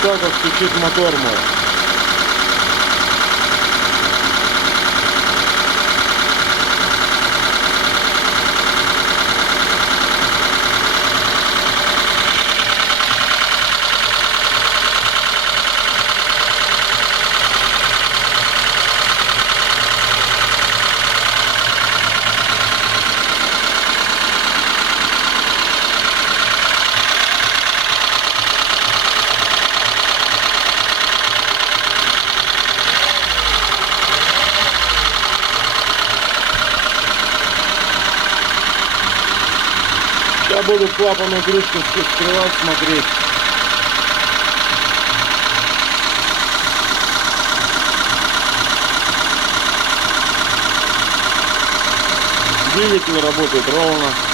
Так как стучит мотор мой. Я буду клапанную крышку скрывать, смотреть. Двигатель работает ровно.